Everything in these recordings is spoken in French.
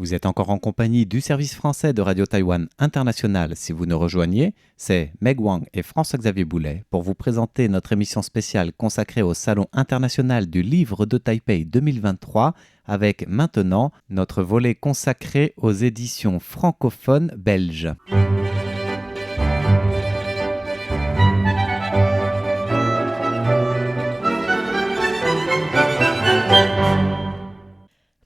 Vous êtes encore en compagnie du service français de Radio Taïwan International. Si vous nous rejoignez, c'est Meg Wang et François-Xavier Boulet pour vous présenter notre émission spéciale consacrée au Salon international du livre de Taipei 2023 avec maintenant notre volet consacré aux éditions francophones belges.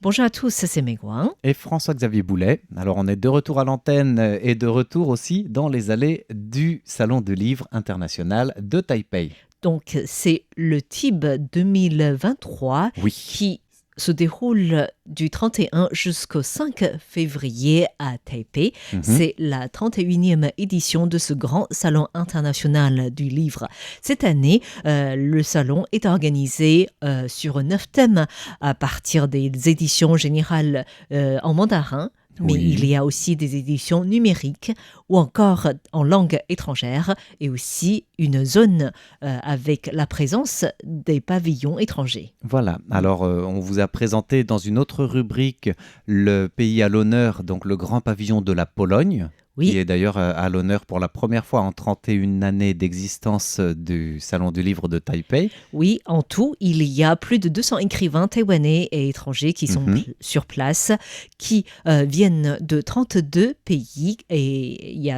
Bonjour à tous, c'est Meg Wang. Et François-Xavier Boulet. Alors on est de retour à l'antenne et de retour aussi dans les allées du Salon du livre international de Taipei. Donc c'est le TIB 2023 qui se déroule du 31 jusqu'au 5 février à Taipei. C'est la 31e édition de ce grand salon international du livre. Cette année, le salon est organisé sur 9 thèmes à partir des éditions générales en mandarin. Mais il y a aussi des éditions numériques ou encore en langue étrangère et aussi une zone avec la présence des pavillons étrangers. Voilà, alors on vous a présenté dans une autre rubrique le pays à l'honneur, donc le grand pavillon de la Pologne. Oui. Qui est d'ailleurs à l'honneur pour la première fois en 31 années d'existence du Salon du Livre de Taipei. Oui, en tout, il y a plus de 200 écrivains taïwanais et étrangers qui sont sur place, qui viennent de 32 pays et il y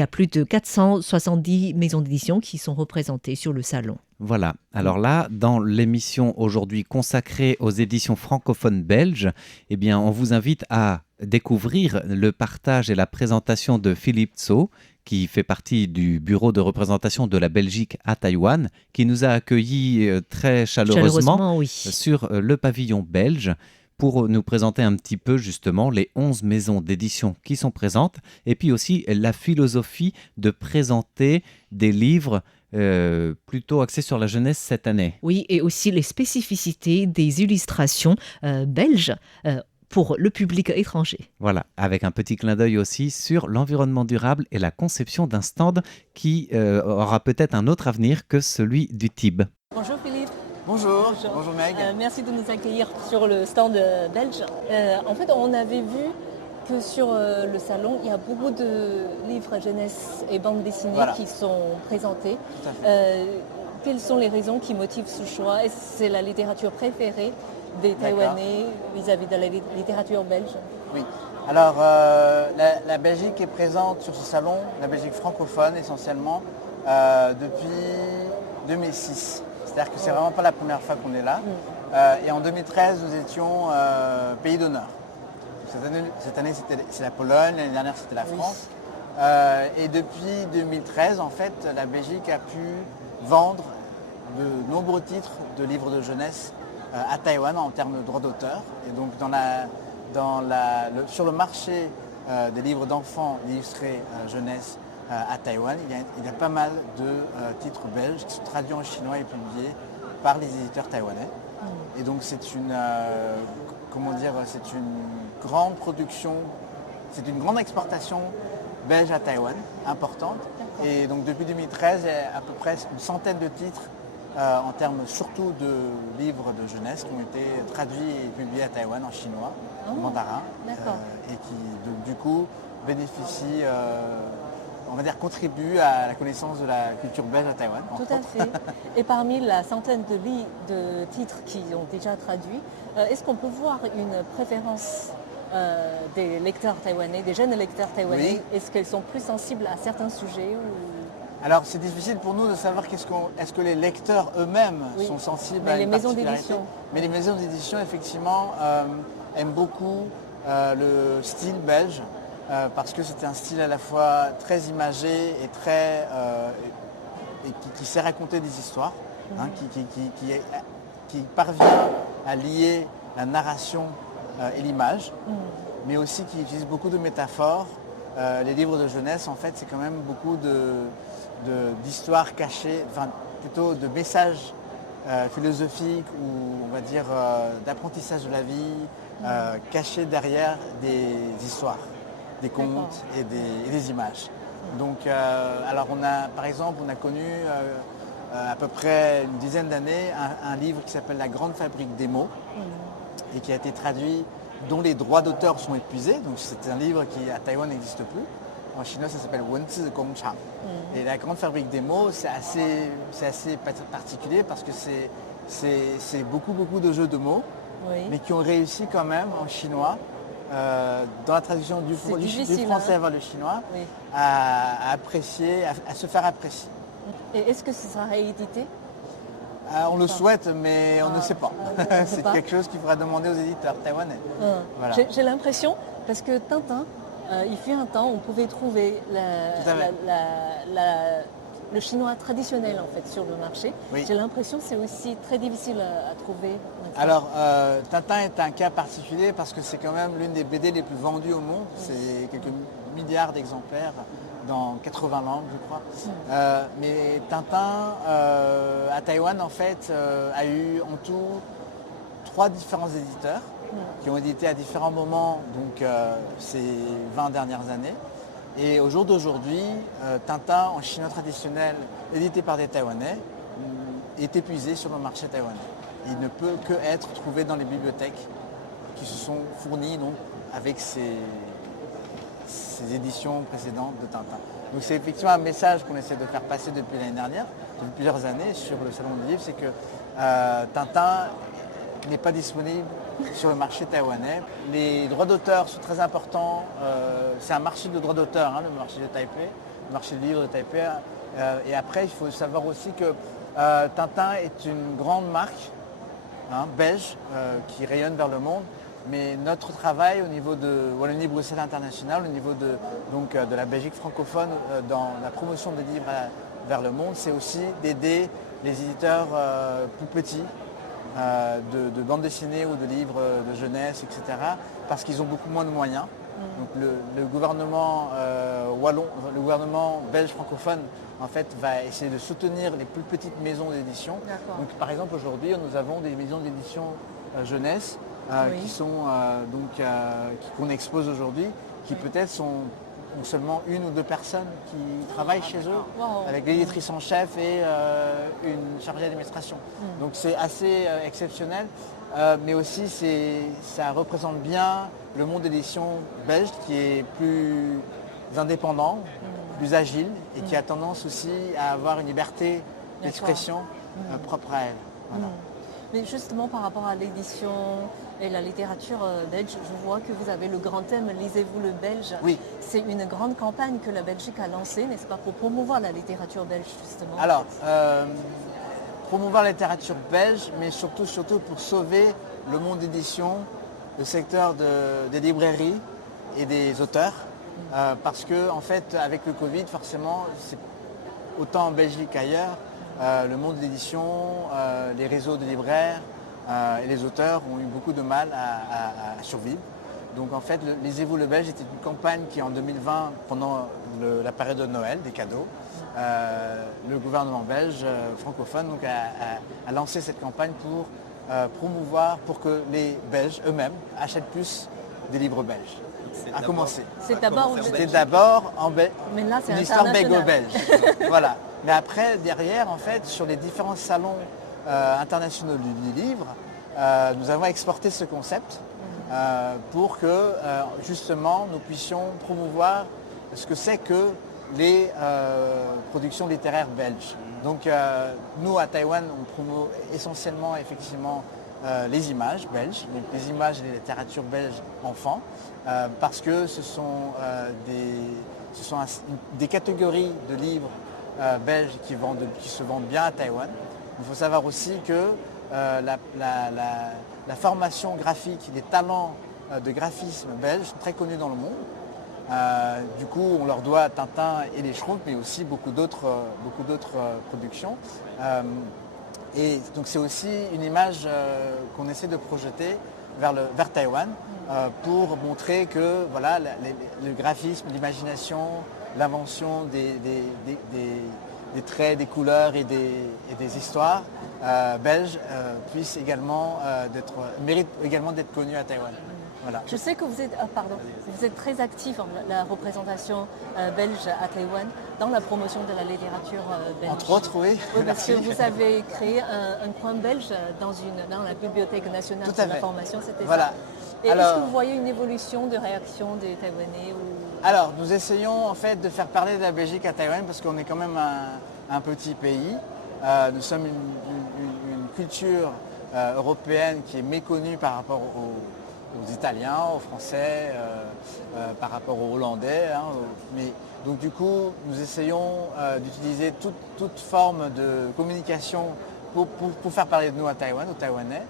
a plus de 470 maisons d'édition qui sont représentées sur le salon. Voilà, alors là, dans l'émission aujourd'hui consacrée aux éditions francophones belges, eh bien, on vous invite à découvrir le partage et la présentation de Philippe Tso, qui fait partie du bureau de représentation de la Belgique à Taïwan, qui nous a accueillis très chaleureusement sur le pavillon belge pour nous présenter un petit peu justement les 11 maisons d'édition qui sont présentes et puis aussi la philosophie de présenter des livres plutôt axé sur la jeunesse cette année. Oui, et aussi les spécificités des illustrations belges pour le public étranger. Voilà, avec un petit clin d'œil aussi sur l'environnement durable et la conception d'un stand qui aura peut-être un autre avenir que celui du TIB. Bonjour Philippe. Bonjour Meg. Merci de nous accueillir sur le stand belge. En fait, on avait vu que sur le salon, il y a beaucoup de livres jeunesse et bandes dessinées qui sont présentés. Quelles sont les raisons qui motivent ce choix? Est-ce que c'est la littérature préférée des Taïwanais vis-à-vis de la littérature belge? Oui. Alors, la Belgique est présente sur ce salon, la Belgique francophone essentiellement, depuis 2006. C'est-à-dire que c'est vraiment pas la première fois qu'on est là. Et en 2013, nous étions pays d'honneur. Cette année, c'est la Pologne, l'année dernière, c'était la France. Et depuis 2013, en fait, la Belgique a pu vendre de nombreux titres de livres de jeunesse à Taïwan en termes de droits d'auteur. Et donc, sur le marché des livres d'enfants illustrés jeunesse à Taïwan, il y a pas mal de titres belges qui sont traduits en chinois et publiés par les éditeurs taïwanais. Et donc, c'est une grande production, c'est une grande exportation belge à Taïwan, importante. Et donc depuis 2013, il y a à peu près une centaine de titres en termes surtout de livres de jeunesse qui ont été traduits et publiés à Taïwan en chinois, en mandarin, et qui du coup bénéficient, on va dire, contribuent à la connaissance de la culture belge à Taïwan. Tout à fait. Et parmi la centaine de titres qui ont déjà traduit, est-ce qu'on peut voir une préférence des lecteurs taïwanais, des jeunes lecteurs taïwanais? Est-ce qu'elles sont plus sensibles à certains sujets Alors c'est difficile pour nous de savoir est-ce que les lecteurs eux-mêmes sont sensibles à une particularité. Mais les maisons d'édition, effectivement, aiment beaucoup le style belge parce que c'est un style à la fois très imagé et qui sait raconter des histoires, qui parvient à lier la narration et l'image, mais aussi qui utilise beaucoup de métaphores. Les livres de jeunesse, en fait, c'est quand même beaucoup d'histoires cachées, enfin plutôt de messages philosophiques ou on va dire d'apprentissage de la vie cachés derrière des histoires, des contes et des images. Donc, alors par exemple, on a connu à peu près une dizaine d'années un livre qui s'appelle La Grande Fabrique des mots et qui a été traduit dont les droits d'auteur sont épuisés. Donc c'est un livre qui à Taïwan n'existe plus. En chinois, ça s'appelle Wenzi Gongchang. Et la grande fabrique des mots, c'est assez particulier parce que c'est beaucoup de jeux de mots, mais qui ont réussi quand même en chinois, dans la traduction du français vers le chinois, à apprécier, à se faire apprécier. Et est-ce que ce sera réédité? On le souhaite, mais on ne sait pas. C'est quelque chose qu'il faudra demander aux éditeurs taïwanais. Voilà. J'ai l'impression, parce que Tintin, il fut un temps, on pouvait trouver le chinois traditionnel en fait sur le marché. Oui. J'ai l'impression que c'est aussi très difficile à trouver. Maintenant. Alors, Tintin est un cas particulier parce que c'est quand même l'une des BD les plus vendues au monde. C'est quelques milliards d'exemplaires dans 80 langues, je crois. Mais Tintin, à Taïwan, en fait, a eu en tout 3 différents éditeurs qui ont édité à différents moments, donc ces 20 dernières années. Et au jour d'aujourd'hui, Tintin en chinois traditionnel, édité par des Taïwanais, est épuisé sur le marché taïwanais. Il ne peut que être trouvé dans les bibliothèques qui se sont fournies donc, avec ces éditions précédentes de Tintin. Donc c'est effectivement un message qu'on essaie de faire passer depuis l'année dernière, depuis plusieurs années sur le Salon du Livre, c'est que Tintin n'est pas disponible sur le marché taïwanais. Les droits d'auteur sont très importants. C'est un marché de droits d'auteur, hein, le marché de Taipei, le marché du livre de Taipei. Et après, il faut savoir aussi que Tintin est une grande marque belge qui rayonne vers le monde. Mais notre travail au niveau de Wallonie-Bruxelles International, au niveau de la Belgique francophone, dans la promotion des livres vers le monde, c'est aussi d'aider les éditeurs plus petits, de bandes dessinées ou de livres de jeunesse, etc. Parce qu'ils ont beaucoup moins de moyens. Donc le gouvernement wallon, le gouvernement belge francophone, en fait, va essayer de soutenir les plus petites maisons d'édition. Donc par exemple aujourd'hui, nous avons des maisons d'édition jeunesse qui sont qu'on expose aujourd'hui, qui peut-être ont seulement 1 ou 2 personnes qui travaillent chez eux, avec l'éditrice en chef et une chargée d'administration. Donc c'est assez exceptionnel, mais aussi ça représente bien le monde d'édition belge qui est plus indépendant, plus agile et qui a tendance aussi à avoir une liberté d'expression propre à elle. Voilà. Mais justement par rapport à l'édition et la littérature belge, je vois que vous avez le grand thème « Lisez-vous le belge ». Oui. C'est une grande campagne que la Belgique a lancée, n'est-ce pas, pour promouvoir la littérature belge justement? Alors, promouvoir la littérature belge, mais surtout pour sauver le monde d'édition, le secteur des librairies et des auteurs. Parce que en fait, avec le Covid, forcément, c'est autant en Belgique qu'ailleurs, le monde de l'édition, les réseaux de libraires et les auteurs ont eu beaucoup de mal à survivre. Donc en fait, Lisez-vous le belge était une campagne qui en 2020, pendant la période de Noël, des cadeaux, le gouvernement belge francophone a lancé cette campagne pour promouvoir, pour que les Belges eux-mêmes achètent plus des livres belges. À commencer. C'était d'abord une histoire belgo-belge. Voilà. Mais après, derrière, en fait, sur les différents salons internationaux du livre, nous avons exporté ce concept pour que, justement, nous puissions promouvoir ce que c'est que les productions littéraires belges. Donc, nous, à Taïwan, on promeut essentiellement, effectivement, les images belges, donc les images et les littératures belges enfants, parce que ce sont des catégories de livres belges qui se vendent bien à Taïwan. Il faut savoir aussi que la formation graphique, les talents de graphisme belges sont très connus dans le monde. Du coup, on leur doit Tintin et les Schtroumpfs, mais aussi beaucoup d'autres productions. Et donc c'est aussi une image qu'on essaie de projeter vers Taïwan pour montrer que voilà, le graphisme, l'imagination, l'invention des traits, des couleurs et des histoires belges méritent également d'être connus à Taïwan. Voilà. Je sais que vous êtes très actif en la représentation belge à Taïwan dans la promotion de la littérature belge. Entre autres, oui. Oui, parce que vous avez créé un coin belge dans la Bibliothèque nationale de l'information, c'était voilà. Et est-ce que vous voyez une évolution de réaction des Taïwanais Alors, nous essayons en fait de faire parler de la Belgique à Taïwan parce qu'on est quand même un petit pays. Nous sommes une culture européenne qui est méconnue par rapport aux Italiens, aux Français, par rapport aux Hollandais. Donc du coup, nous essayons d'utiliser toute forme de communication pour faire parler de nous à Taïwan, aux Taïwanais.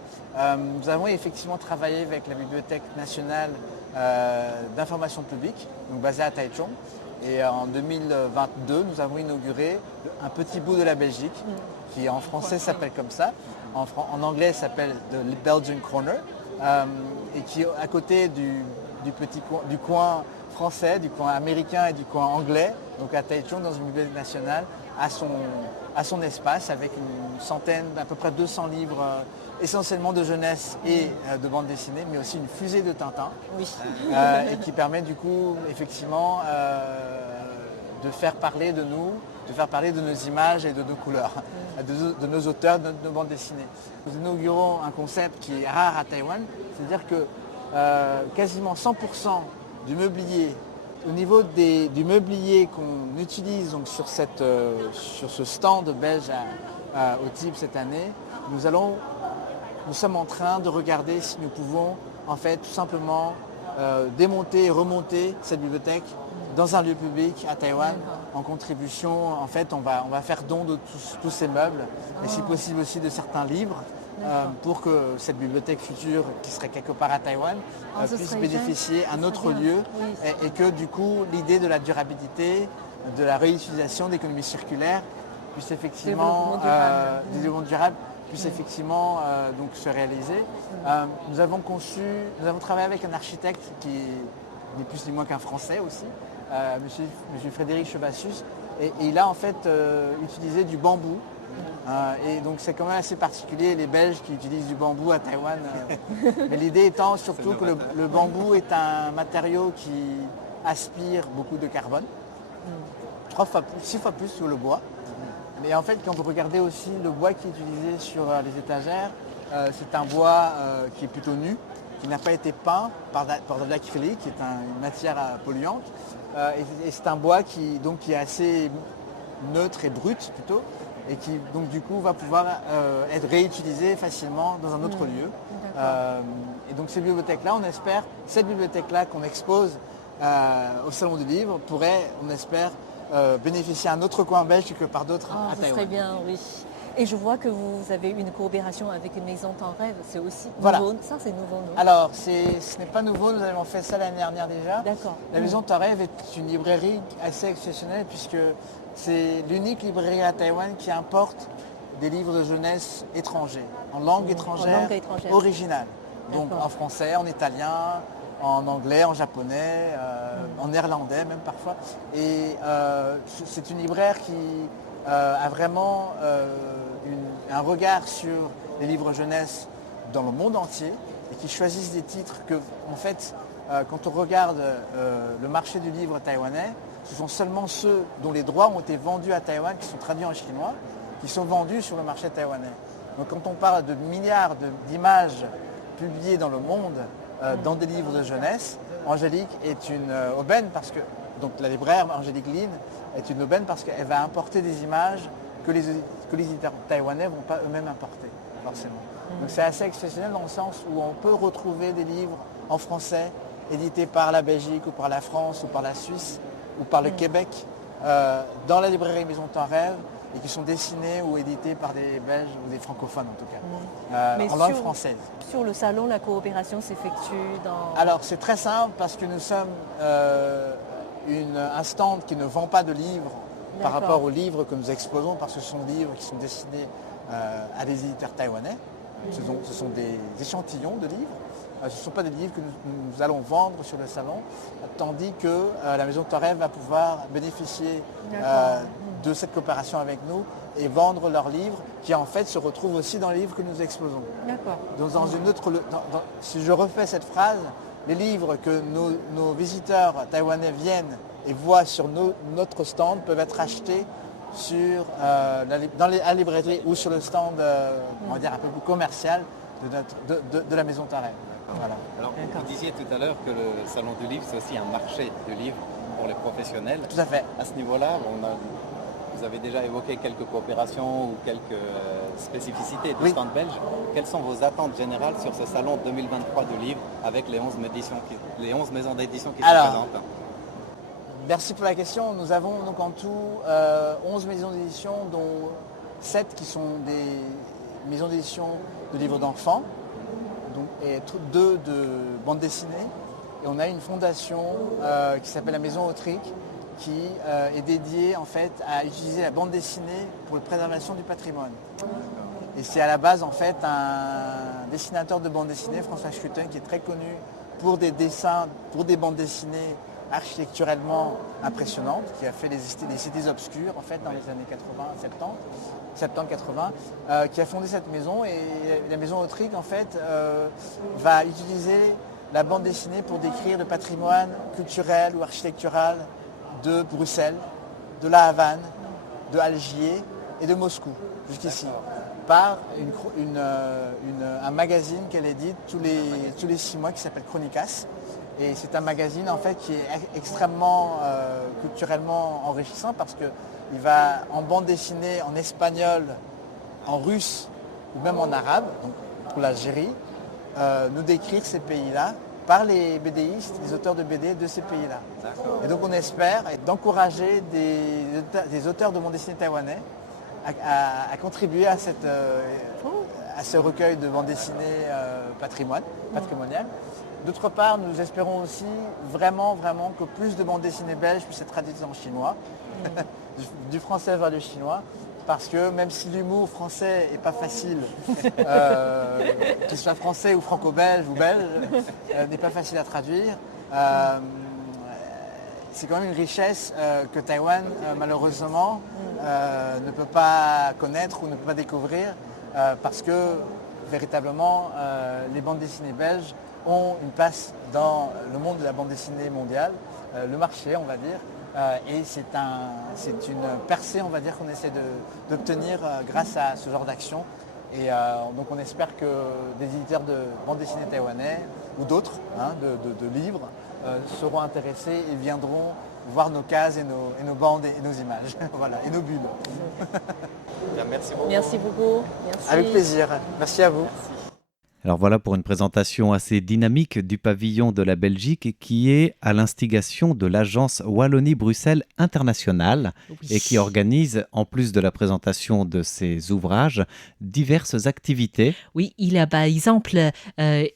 Nous avons effectivement travaillé avec la Bibliothèque nationale d'information publique, donc basée à Taichung. Et en 2022, nous avons inauguré un petit bout de la Belgique, qui en français s'appelle comme ça. En anglais, s'appelle The Belgian Corner. Et qui est à côté du coin français, du coin américain et du coin anglais, donc à Taichung, dans une bibliothèque nationale, à son espace, avec une centaine, à peu près 200 livres, essentiellement de jeunesse et de bande dessinée, mais aussi une fusée de Tintin, et qui permet du coup, effectivement, de faire parler de nous, de faire parler de nos images et de nos couleurs, de nos auteurs, de nos bandes dessinées. Nous inaugurons un concept qui est rare à Taïwan, c'est-à-dire que quasiment 100% du mobilier, au niveau du mobilier qu'on utilise donc, sur ce stand belge au TIB cette année, nous sommes en train de regarder si nous pouvons en fait tout simplement démonter et remonter cette bibliothèque dans un lieu public à Taïwan en contribution. En fait, on va faire don de tous ces meubles et si possible aussi de certains livres pour que cette bibliothèque future qui serait quelque part à Taïwan puisse bénéficier d'un autre lieu et que du coup l'idée de la durabilité, de la réutilisation, d'économie circulaire puisse effectivement du développement durable puisse effectivement donc se réaliser. Nous avons travaillé avec un architecte qui n'est plus ni moins qu'un Français aussi, monsieur Frédéric Chevassus, et il a en fait utilisé du bambou. Et donc c'est quand même assez particulier les Belges qui utilisent du bambou à Taïwan. Mais l'idée étant surtout que le bambou est un matériau qui aspire beaucoup de carbone, 6 fois plus que le bois. Mais en fait, quand vous regardez aussi le bois qui est utilisé sur les étagères, c'est un bois qui est plutôt nu, qui n'a pas été peint par de l'acrylique, qui est une matière polluante. Et c'est un bois qui est assez neutre et brut plutôt, et qui donc du coup va pouvoir être réutilisé facilement dans un autre lieu. Et donc cette bibliothèque-là, on espère, cette bibliothèque-là qu'on expose au Salon du Livre pourrait, on espère, bénéficier à un autre coin belge que par d'autres à Taïwan. Ça serait bien, oui. Et je vois que vous avez une coopération avec Maison Temps Rêve, c'est aussi nouveau. Voilà. Ça, c'est nouveau, non? Alors, ce n'est pas nouveau, nous avons fait ça l'année dernière déjà. D'accord. La Maison Temps Rêve est une librairie assez exceptionnelle puisque c'est l'unique librairie à Taïwan qui importe des livres de jeunesse étrangers, en langue étrangère originale. Donc en français, en italien, en anglais, en japonais, en néerlandais même parfois. Et c'est une libraire qui a vraiment un regard sur les livres jeunesse dans le monde entier et qui choisissent des titres que, en fait, quand on regarde le marché du livre taïwanais, ce sont seulement ceux dont les droits ont été vendus à Taïwan, qui sont traduits en chinois, qui sont vendus sur le marché taïwanais. Donc quand on parle de milliards d'images publiées dans le monde, dans des livres de jeunesse, Angélique est une aubaine parce que, donc la libraire Angélique Lin est une aubaine parce qu'elle va importer des images que les éditeurs taïwanais ne vont pas eux-mêmes importer, forcément. Donc c'est assez exceptionnel dans le sens où on peut retrouver des livres en français édités par la Belgique ou par la France ou par la Suisse ou par le Québec dans la librairie Maison Temps Rêve et qui sont dessinés ou édités par des Belges ou des francophones en tout cas, en langue française. Sur le salon, la coopération s'effectue dans... Alors c'est très simple parce que nous sommes un stand qui ne vend pas de livres par rapport aux livres que nous exposons parce que ce sont des livres qui sont destinés à des éditeurs taïwanais. Ce sont des échantillons de livres. Ce ne sont pas des livres que nous allons vendre sur le salon, tandis que la Maison Temps Rêve va pouvoir bénéficier de cette coopération avec nous et vendre leurs livres qui en fait se retrouvent aussi dans les livres que nous exposons. D'accord. Dans une autre, si je refais cette phrase, les livres que nos visiteurs taïwanais viennent et voient sur notre stand peuvent être achetés à la librairie ou sur le stand on va dire un peu plus commercial de la Maison Temps Rêve. Voilà. Alors, vous disiez tout à l'heure que le Salon du Livre, c'est aussi un marché de livres pour les professionnels. Tout à fait. À ce niveau-là, vous avez déjà évoqué quelques coopérations ou quelques spécificités du stand belge. Quelles sont vos attentes générales sur ce salon 2023 du livre avec les 11 maisons d'édition qui se présentent? Merci pour la question. Nous avons donc en tout 11 maisons d'édition, dont 7 qui sont des maisons d'édition de livres d'enfants, et 2 de bande dessinée. Et on a une fondation qui s'appelle la Maison Autric, qui est dédiée en fait à utiliser la bande dessinée pour la préservation du patrimoine. Et c'est à la base en fait un dessinateur de bande dessinée, François Schutten, qui est très connu pour des dessins, pour des bandes dessinées architecturellement impressionnantes, qui a fait des cités obscures en fait dans les années 70-80, qui a fondé cette maison. Et la Maison Autric en fait va utiliser la bande dessinée pour décrire le patrimoine culturel ou architectural de Bruxelles, de La Havane, de Alger et de Moscou, jusqu'ici, par un magazine qu'elle édite tous les 6 mois qui s'appelle Chronikas. Et c'est un magazine en fait qui est extrêmement culturellement enrichissant parce qu'il va en bande dessinée en espagnol, en russe ou même en arabe, donc pour l'Algérie, nous décrire ces pays-là par les BDistes, les auteurs de BD de ces pays-là. Et donc on espère d'encourager des auteurs de bande dessinée taïwanais à contribuer à ce recueil de bande dessinée patrimonial. D'autre part, nous espérons aussi vraiment que plus de bandes dessinées belges puissent être traduites en chinois, du français vers le chinois, parce que même si l'humour français n'est pas facile, qu'il soit français ou franco-belge ou belge, n'est pas facile à traduire, c'est quand même une richesse que Taïwan, malheureusement, ne peut pas connaître ou ne peut pas découvrir, parce que véritablement, les bandes dessinées belges ont une place dans le monde de la bande dessinée mondiale, le marché on va dire, et c'est une percée on va dire qu'on essaie d'obtenir grâce à ce genre d'action. Et donc on espère que des éditeurs de bande dessinée taïwanais ou d'autres de livres seront intéressés et viendront voir nos cases et nos bandes et nos images, voilà, et nos bulles. Merci beaucoup. Merci beaucoup. Merci. Avec plaisir. Merci à vous. Merci. Alors voilà pour une présentation assez dynamique du pavillon de la Belgique qui est à l'instigation de l'agence Wallonie-Bruxelles Internationale et qui organise, en plus de la présentation de ses ouvrages, diverses activités. Oui, il y a par exemple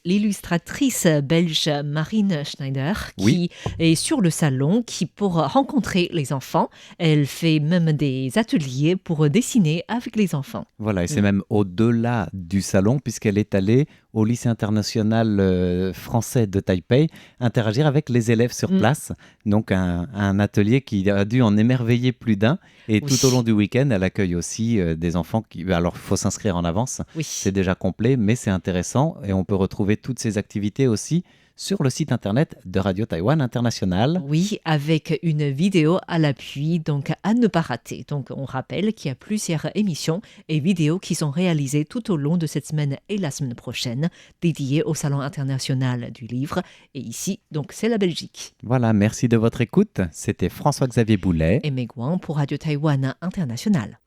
l'illustratrice belge Marine Schneider qui est sur le salon, qui pour rencontrer les enfants, elle fait même des ateliers pour dessiner avec les enfants. Voilà, et c'est même au-delà du salon puisqu'elle est allée au lycée international français de Taipei, interagir avec les élèves sur place. Donc un atelier qui a dû en émerveiller plus d'un. Et tout au long du week-end, elle accueille aussi des enfants qui... Alors, il faut s'inscrire en avance. Oui. C'est déjà complet, mais c'est intéressant. Et on peut retrouver toutes ces activités aussi sur le site internet de Radio Taïwan International. Oui, avec une vidéo à l'appui, donc à ne pas rater. Donc on rappelle qu'il y a plusieurs émissions et vidéos qui sont réalisées tout au long de cette semaine et la semaine prochaine, dédiées au Salon international du livre. Et ici, donc c'est la Belgique. Voilà, merci de votre écoute. C'était François-Xavier Boulet et Meg Wang pour Radio Taïwan International.